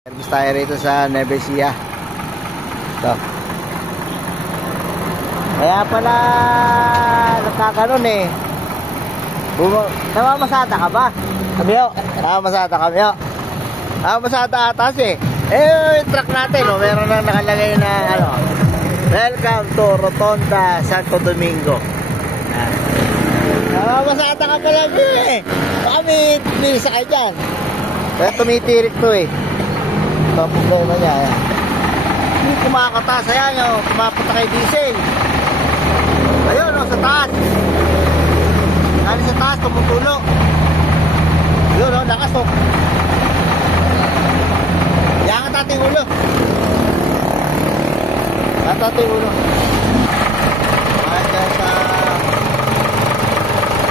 Service tayo rito sa Nueva Ecija. Ito. Kaya pala nagkakaroon eh. Namamasada ka ba? Kamiyo. Namamasada kamiyo. Namamasada atas eh. Eh, yung truck natin, oh, meron na nakalagay na ano. Welcome to Rotonda, Santo Domingo. Namamasada ka pala eh. Baka may minisa ka dyan. Kaya tumitirik to eh. Ito ang problema niya. Ayan. Hindi kumakatas. Ayan o. Kumapunta kay diesel. Ayun o. Sa taas. Kali sa taas. Tumutulo. Yun o. Lakas o. Iangat ating ulo. Iangat ating ulo. Ayan sa...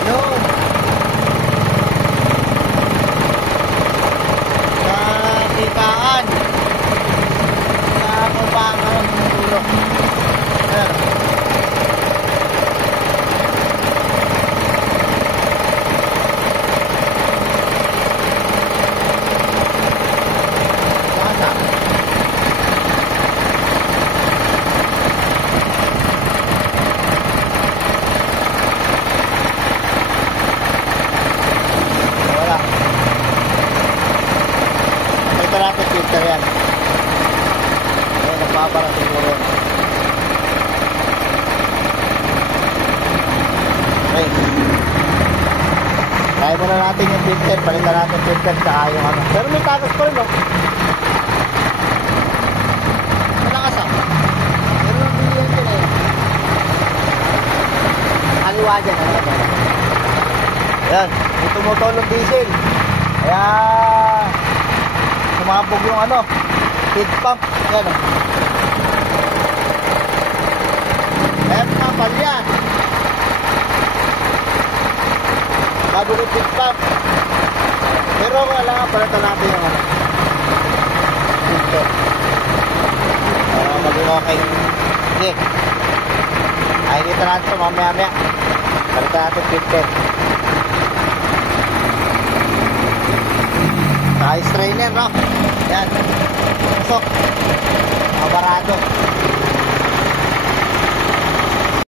Yun. Kitaan sa kumpangan ng ulo. Ayan. Saka wala. Ito natin filter yan. Ayan, nagbabara siguro. Okay. Try muna natin yung filter. Palitan natin filter saka yung ano. Pero may tagas pa rin o. Malakas ah. Pero nabili yan dyan eh. Kaliwa dyan. Ayan. May tumutulong diesel. Kaya sumabog yung ano, feed pump. Yan o. Kaya pumapal yan. Sumabog yung feed pump. Pero kailangan palitan natin yung ano, filter. Para maging okay. Sige. Ay, dito natin ito mamaya-maya. Palitan natin filter. Saka strainer, no? Yan. Pasok. Mabarado.